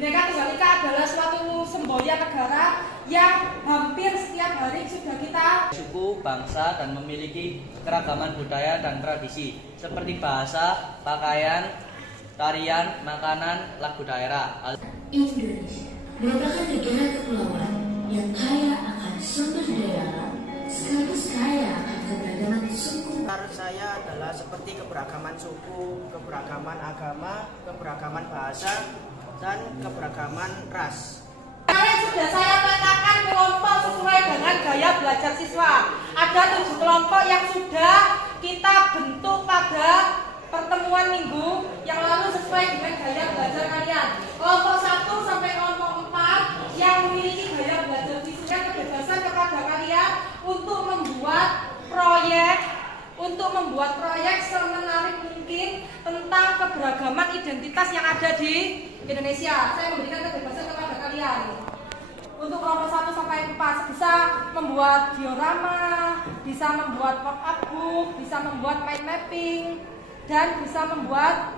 Bhinneka Tunggal Ika adalah suatu semboyan negara yang hampir setiap hari sudah kita suku, bangsa, dan memiliki keragaman budaya dan tradisi seperti bahasa, pakaian, tarian, makanan, lagu daerah. Indonesia merupakan negara kepulauan yang kaya akan sumber daya alam sekaligus kaya akan keberagaman suku. Saya adalah seperti keberagaman suku, keberagaman agama, keberagaman bahasa, dan keberagaman ras. Kemarin sudah saya petakan kelompok sesuai dengan gaya belajar siswa. Ada 7 kelompok yang sudah kita bentuk pada pertemuan minggu yang lalu sesuai dengan gaya belajar kalian. Kelompok 1 sampai kelompok 4 yang memiliki gaya belajar fisika kebebasan kepada kalian untuk membuat proyek semenarik mungkin tentang keberagaman identitas yang ada di Indonesia. Saya memberikan kebebasan kepada kalian. Untuk kelompok 1 sampai 4 bisa membuat diorama, bisa membuat pop-up book, bisa membuat mind mapping, dan bisa membuat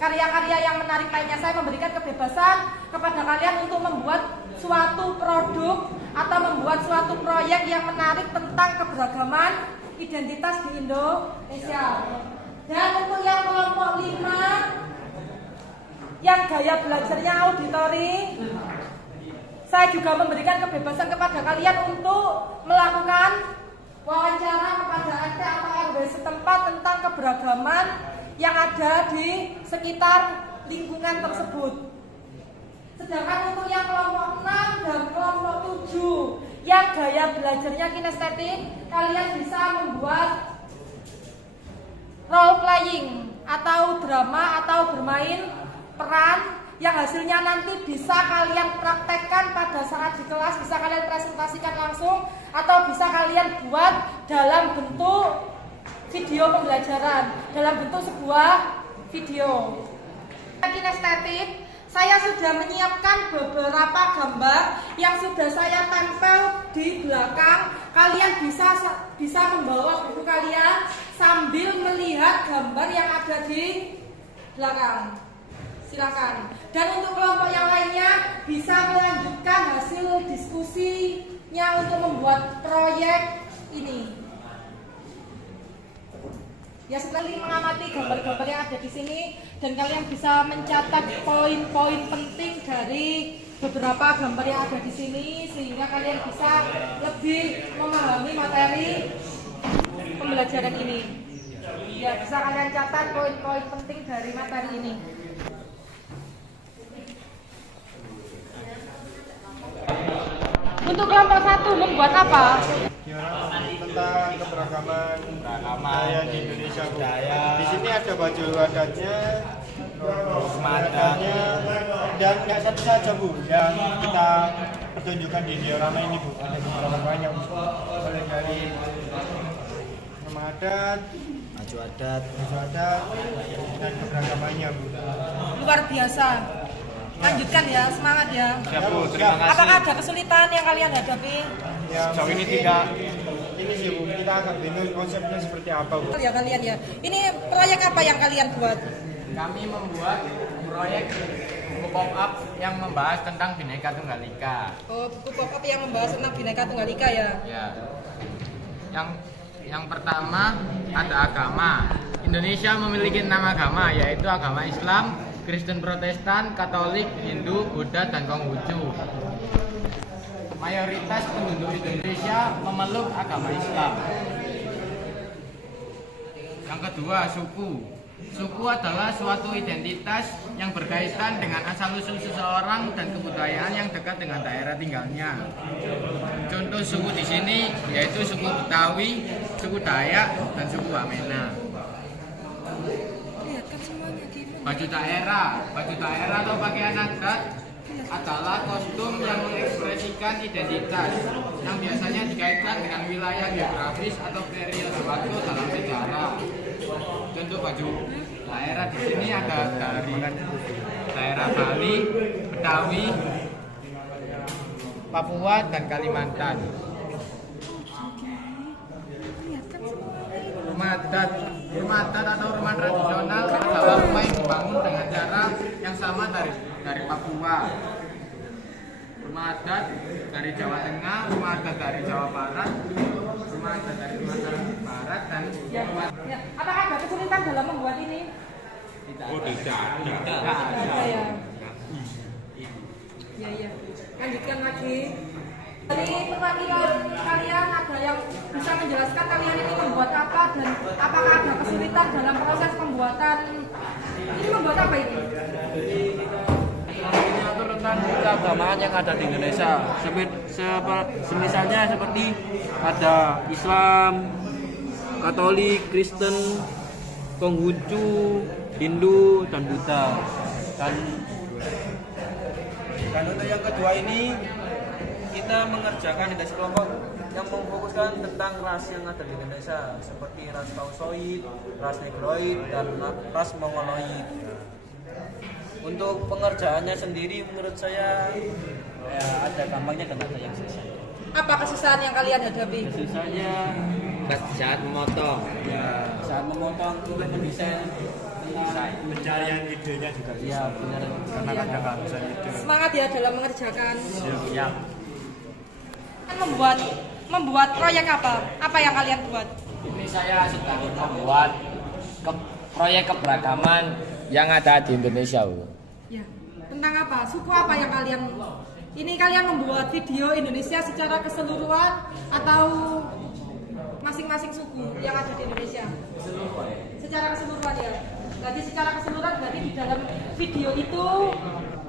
karya-karya yang menarik lainnya. Saya memberikan kebebasan kepada kalian untuk membuat suatu produk atau membuat suatu proyek yang menarik tentang keberagaman identitas di Indonesia. Dan untuk yang kelompok 5 yang gaya belajarnya auditori, saya juga memberikan kebebasan kepada kalian untuk melakukan wawancara kepada RT atau RW setempat tentang keberagaman yang ada di sekitar lingkungan tersebut. Sedangkan untuk yang kelompok 6 dan kelompok 7 yang gaya belajarnya kinestetik, kalian bisa membuat role playing atau drama atau bermain peran yang hasilnya nanti bisa kalian praktekkan pada saat di kelas, bisa kalian presentasikan langsung atau bisa kalian buat dalam bentuk video pembelajaran, dalam bentuk sebuah video. Kinestetik, saya sudah menyiapkan beberapa gambar yang sudah saya tempel di belakang. Kalian bisa membawa buku kalian sambil melihat gambar yang ada di belakang. Silakan. Dan untuk kelompok yang lainnya bisa melanjutkan hasil diskusinya untuk membuat proyek ini. Ya, sekali mengamati gambar-gambar yang ada di sini dan kalian bisa mencatat poin-poin penting dari beberapa gambar yang ada di sini sehingga kalian bisa lebih memahami materi pembelajaran ini. Ya, bisa kalian catat poin-poin penting dari materi ini. Untuk kelompok 1 membuat apa? Tentang keberagaman budaya di Indonesia, Bu. Di sini ada baju adatnya, dan nggak satu saja, Bu, yang kita pertunjukkan di diorama ini, Bu. Ada beberapa banyak, Bu. Mulai dari nama adat, baju adat, dan keberagamannya, Bu. Luar biasa. Lanjutkan ya, semangat ya. Ya, Bu, terima kasih. Apakah ada kesulitan yang kalian hadapi? Sejauh ini tidak. Ini sih, Bu, kita agak bingung konsepnya seperti apa, Bu. Ya kalian ya. Ini proyek apa yang kalian buat? Kami membuat proyek buku pop-up yang membahas tentang Bhinneka Tunggal Ika. Oh, buku pop-up yang membahas tentang Bhinneka Tunggal Ika ya. Ya. Yang pertama ada agama. Indonesia memiliki 6 agama, yaitu agama Islam, Kristen Protestan, Katolik, Hindu, Buddha, dan Konghucu. Mayoritas penduduk Indonesia memeluk agama Islam. Yang kedua, suku. Suku adalah suatu identitas yang berkaitan dengan asal-usul seseorang dan kebudayaan yang dekat dengan daerah tinggalnya. Contoh suku di sini yaitu suku Betawi, suku Dayak, dan suku Wamena. Baju daerah atau pakaian adat adalah kostum yang mengekspresikan identitas yang biasanya dikaitkan dengan wilayah geografis atau periode waktu dalam sejarah. Contoh baju daerah di sini ada dari daerah Bali, Betawi, Papua, dan Kalimantan. Rumah adat atau rumah tradisional adalah rumah yang dibangun dengan cara yang sama dari Papua, rumah adat dari Jawa Tengah, rumah adat dari Jawa Barat, rumah adat dari Sumatera Barat, dan rumah Ya. Apakah ada kesulitan dalam membuat ini? Oh, tidak Tidak ada ya. Ya ya. Lanjutkan lagi. Dari perwakilan kalian ada yang bisa menjelaskan kalian ini membuat apa dan apakah ada kesulitan dalam proses pembuatan? Ini membuat apa ini? Mengatur tentang keagamaan yang ada di Indonesia. Misalnya seperti ada Islam, Katolik, Kristen, Konghucu, Hindu, dan Buddha. Dan untuk yang kedua ini kita mengerjakan indeks kelompok yang memfokuskan tentang ras yang ada di Indonesia seperti ras Tausoid, ras Negroid, dan ras Mongoloid. Untuk pengerjaannya sendiri menurut saya ya, ada gampangnya dan ada yang susah. Apa kesusahan yang kalian hadapi? Susahnya saat memotong, saat memotong untuk mendesain Pencarian idenya juga ya benar karena ada keharusan ide. Semangat ya dalam mengerjakan. ya. Kan membuat proyek apa? Apa yang kalian buat? Ini saya sedang membuat proyek keberagaman yang ada di Indonesia. Ya. Tentang apa? Suku apa yang kalian? Ini kalian membuat video Indonesia secara keseluruhan atau masing-masing suku yang ada di Indonesia? Secara keseluruhan ya. Berarti secara keseluruhan berarti di dalam video itu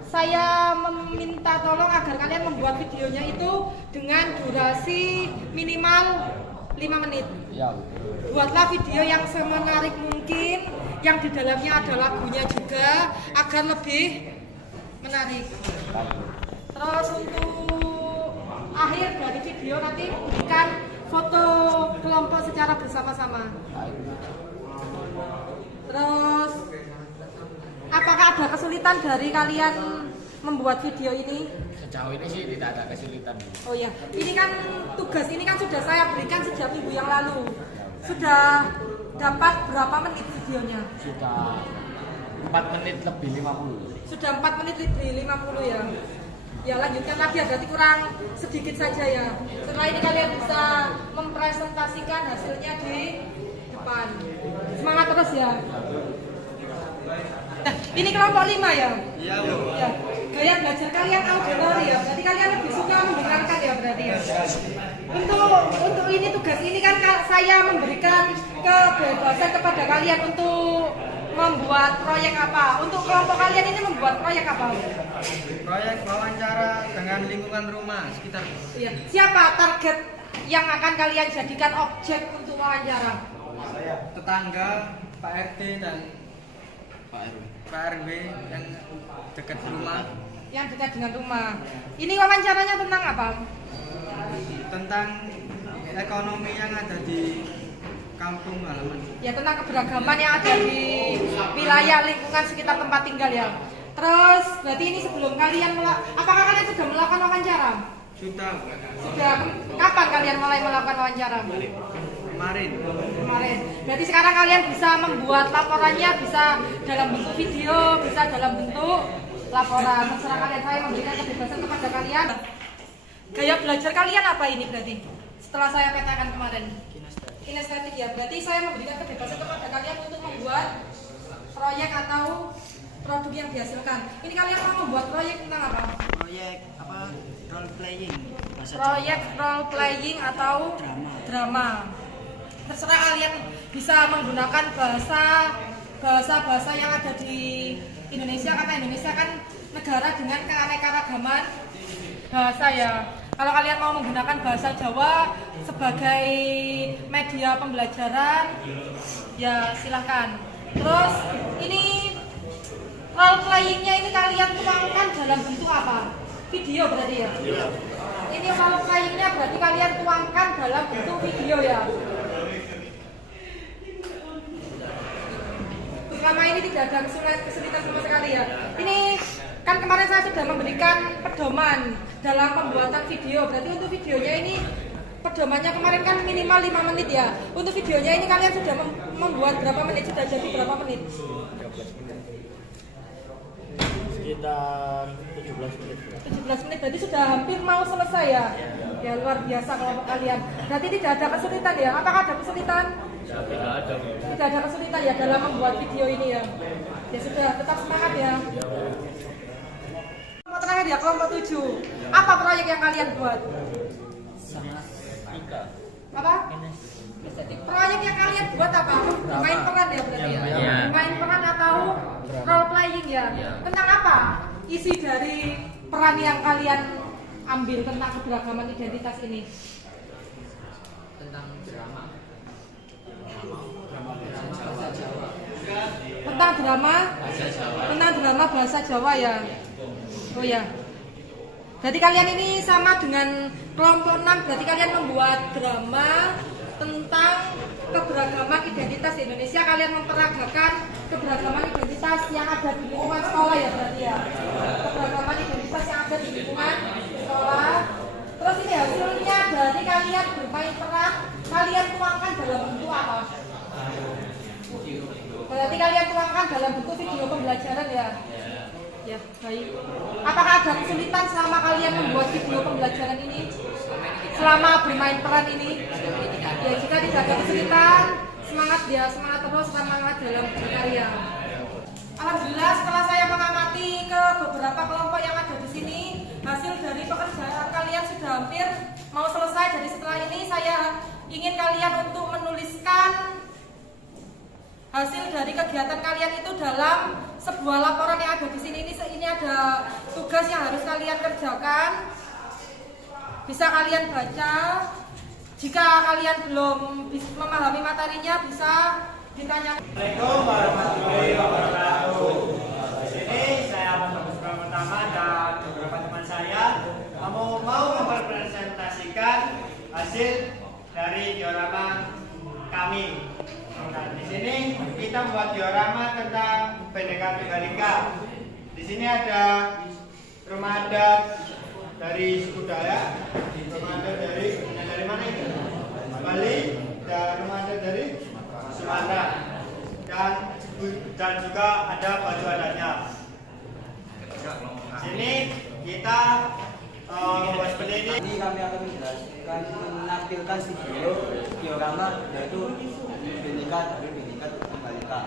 saya meminta tolong agar kalian membuat videonya itu dengan durasi minimal 5 menit. Ya. Buatlah video yang semenarik mungkin, yang di dalamnya ada lagunya juga agar lebih menarik. Terus untuk akhir dari video nanti berikan foto kelompok secara bersama-sama. Terus apakah ada kesulitan dari kalian membuat video ini? Sejauh ini sih tidak ada kesulitan. Oh ya, ini kan tugas ini kan sudah saya berikan sejak minggu yang lalu. Sudah dapat berapa menit videonya? Sudah 4 menit lebih 50. Sudah 4 menit lebih 50 ya. Ya lanjutkan lagi ya, berarti kurang sedikit saja ya. Setelah ini kalian bisa mempresentasikan hasilnya di depan. Semangat terus ya. Nah, ini kelompok 5 ya? Iya, Bu. Ya. Gaya belajar kalian auditory ya. Berarti kalian lebih suka mendengarkan ya berarti ya. Untuk ini tugas ini kan saya memberikan kebebasan kepada kalian untuk membuat proyek apa. Untuk kelompok kalian ini membuat proyek apa? Proyek wawancara dengan lingkungan rumah sekitar. Iya. Siapa target yang akan kalian jadikan objek untuk wawancara? Tetangga, Pak RT dan Pak RW yang dekat rumah. Yang dekat dengan rumah. Ini wawancaranya tentang apa? Tentang ekonomi yang ada di kampung halaman. Ya tentang keberagaman yang ada di wilayah lingkungan sekitar tempat tinggal ya. Terus berarti ini sebelum kalian apakah kalian sudah melakukan wawancara? Sudah Sudah. Kapan kalian mulai melakukan wawancara? kemarin. Kemarin. Berarti sekarang kalian bisa membuat laporannya bisa dalam bentuk video, bisa dalam bentuk laporan. Terserah kalian, saya memberikan kebebasan kepada kalian. Gaya belajar kalian apa ini berarti? Setelah saya petakan kemarin. Kinestetik ya. Berarti saya memberikan kebebasan kepada kalian untuk membuat proyek atau produk yang dihasilkan. Ini kalian mau membuat proyek tentang apa? Proyek apa? Role playing. Proyek role playing atau drama. Terserah kalian bisa menggunakan bahasa yang ada di Indonesia karena Indonesia kan negara dengan keanekaragaman bahasa ya. Kalau kalian mau menggunakan bahasa Jawa sebagai media pembelajaran ya silahkan. Terus ini role playingnya ini kalian tuangkan dalam bentuk apa? Video berarti ya? Ini role playingnya berarti kalian tuangkan dalam bentuk video ya? Selama ini tidak ada kesulitan sama sekali ya. Ini kan kemarin saya sudah memberikan pedoman dalam pembuatan video. Berarti untuk videonya ini pedomannya kemarin kan minimal 5 menit ya. Untuk videonya ini kalian sudah membuat berapa menit? Sudah jadi berapa menit? sekitar 17 menit. 17 menit, jadi sudah hampir mau selesai ya? Ya luar biasa kelompok kalian. Berarti tidak ada kesulitan ya? Apakah ada kesulitan? Tidak ada. Tidak ada kesulitan ya dalam membuat video ini ya? Ya sudah, tetap semangat ya. Kelompok terakhir ya, kelompok 7. Apa proyek yang kalian buat? Apa? Proyek yang kalian buat apa? Main peran ya berarti ya? Iya. Main peran atau role playing ya? Tentang apa? Isi dari peran yang kalian ambil tentang keberagaman identitas ini? Tentang drama. Tentang drama? Tentang drama bahasa Jawa ya? Oh ya. Berarti kalian ini sama dengan kelompok 6, berarti kalian membuat drama tentang keberagaman identitas di Indonesia. Kalian memperagakan keberagaman identitas yang ada di lingkungan sekolah ya berarti ya. Keberagaman identitas yang ada di lingkungan sekolah. Terus ini hasilnya dari kalian bermain peran, kalian tuangkan dalam bentuk apa? Berarti kalian tuangkan dalam bentuk video pembelajaran ya? Ya, baik. Apakah ada kesulitan selama kalian membuat video pembelajaran ini? Selama bermain peran ini? Ya, jika tidak ada kesulitan, semangat ya, semangat terus, semangat dalam berkarya. Alhamdulillah, setelah saya mengamati ke beberapa kelompok yang ada di sini, hasil dari pekerjaan kalian sudah hampir mau selesai. Jadi setelah ini saya ingin kalian untuk menuliskan hasil dari kegiatan kalian itu dalam sebuah laporan yang ada di sini. Ini ada tugas yang harus kalian kerjakan. Bisa kalian baca. Jika kalian belum memahami materinya, bisa ditanya. Assalamualaikum warahmatullahi wabarakatuh. Di sini saya pertama dan beberapa teman saya mau mempresentasikan hasil dari diorama kami. Nah, di sini kita membuat diorama tentang Bhinneka Tunggal Ika. Di sini ada rumah adat dari suku Dayak, rumah adat dari mana itu? Bali, dan rumah adat dari Sumatera, dan juga ada baju adatnya. Sini kita membuat seperti ini. Ini kami akan menjelaskan menampilkan video diorama yaitu Bhinneka dari Bhinneka Tunggal Ika.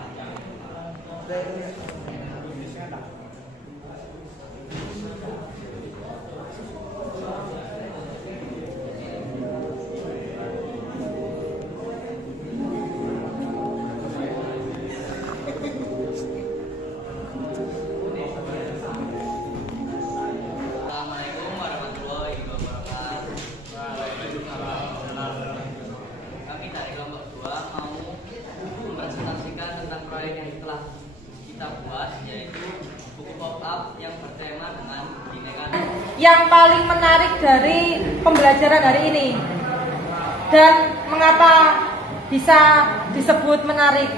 Assalamualaikum warahmatullahi wabarakatuh. Kami dari kelompok 2 mau mempresentasikan tentang proyek yang telah kita buat, yaitu buku pop-up yang bertema dengan Bhinneka. Yang paling menarik dari pembelajaran hari ini dan mengapa bisa disebut menarik?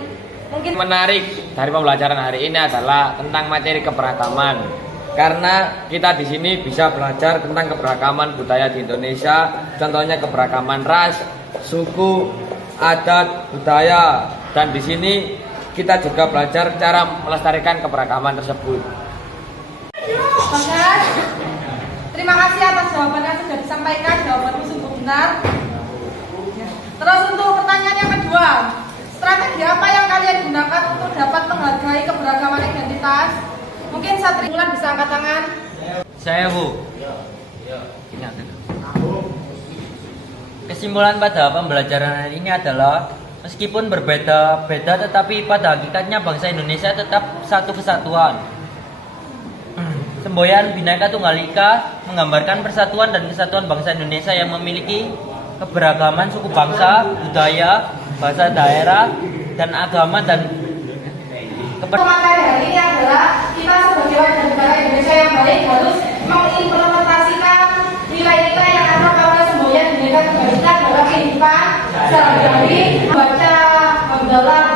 Mungkin Menarik dari pembelajaran hari ini adalah tentang materi keberagaman. Karena kita di sini bisa belajar tentang keberagaman budaya di Indonesia, contohnya keberagaman ras, suku, adat, budaya, dan di sini kita juga belajar cara melestarikan keberagaman tersebut. Bagas, terima kasih atas jawaban yang sudah disampaikan. Jawabanmu sungguh benar. Terus untuk pertanyaan yang kedua, strategi apa yang kalian gunakan untuk dapat menghargai keberagaman identitas? Mungkin Satri Bulan bisa angkat tangan. Saya Bu. Kesimpulan pada pembelajaran hari ini adalah meskipun berbeda-beda, tetapi pada hakikatnya bangsa Indonesia tetap satu kesatuan. Semboyan Bhinneka Tunggal Ika menggambarkan persatuan dan kesatuan bangsa Indonesia yang memiliki keberagaman suku bangsa, budaya, bahasa daerah, dan agama dan Materi hari ini adalah kita sebagai warga negara Indonesia yang baik harus mengimplementasikan nilai-nilai yang ada pada semboyan Bhinneka Tunggal Ika dalam kehidupan sehari-hari, membaca, mendalam,